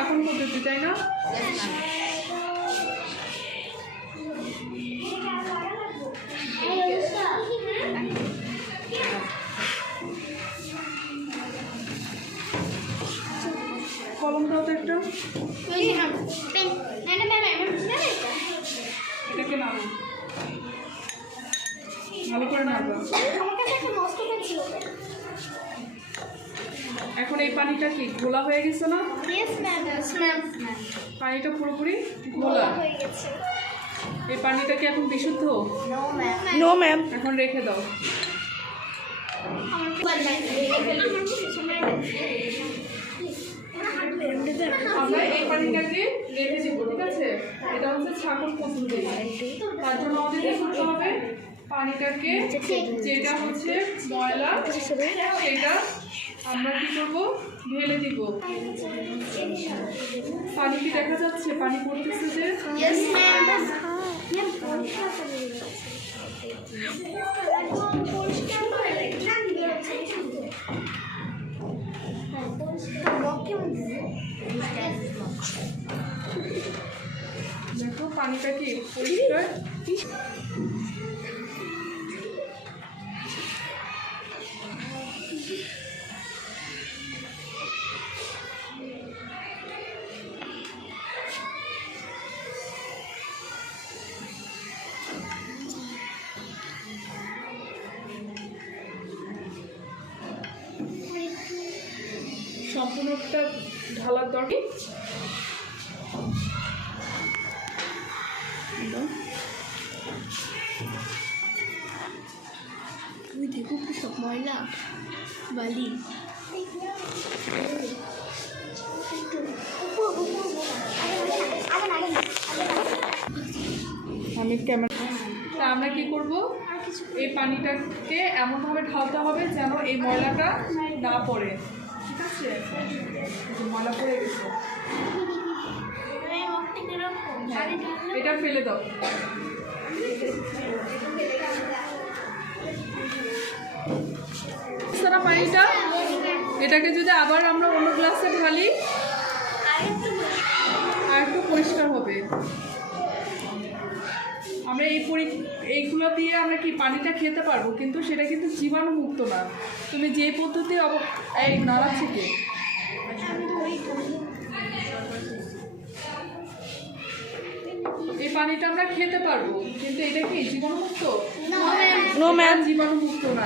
ছাঁকন পদ্ধতি, তাই না? কলম দাও তো একটা, এটাকে নাড়ো, ভালো করে নাড়ো। এখন এই পানিটা কি ঘোলা হয়ে গেছে না? পানিটা পুরোপুরি ঘোলা হয়ে গেছে। এই পানিটা কি এখন বিশুদ্ধ? No ma'am. এখন রেখে দাও। আমরা এই পানিটাকে রেখে দেবো, ঠিক আছে? এটা হচ্ছে ছাঁকন পদ্ধতি। তার জন্য আমাদের কি করতে হবে? পানিটাকে, যেটা হচ্ছে ময়লা, সেটা আমরা কি করব? ঢেলে দিব। পানি কি দেখা যাচ্ছে? পানি পড়তেছে যে? দেখো পানিটা কি পরিষ্কার। সম্পূর্ণটা ঢালার দরকার। তুই দেখো কি সব ময়লা বালি। আমি ক্যামেরা, তা আমরা কি করব? এই পানিটাকে এমনভাবে ঢালতে হবে যেন এই ময়লাটা না পড়ে, ঠিক আছে? ময়লা পড়ে গেছে, এটা ফেলে দাও। পানিটা, এটাকে যদি আবার আমরা অন্য গ্লাসে ঢালি আর একটু পরিষ্কার হবে। আমরা এইগুলো দিয়ে আমরা কি পানিটা খেতে পারবো, কিন্তু সেটা কিন্তু জীবাণুমুক্ত না। তুমি যে পদ্ধতি এই নাড়া থেকে এই পানিটা আমরা খেতে পারবো, কিন্তু এটা কি জীবাণুমুক্ত? নো ম্যাম, জীবাণুমুক্ত না।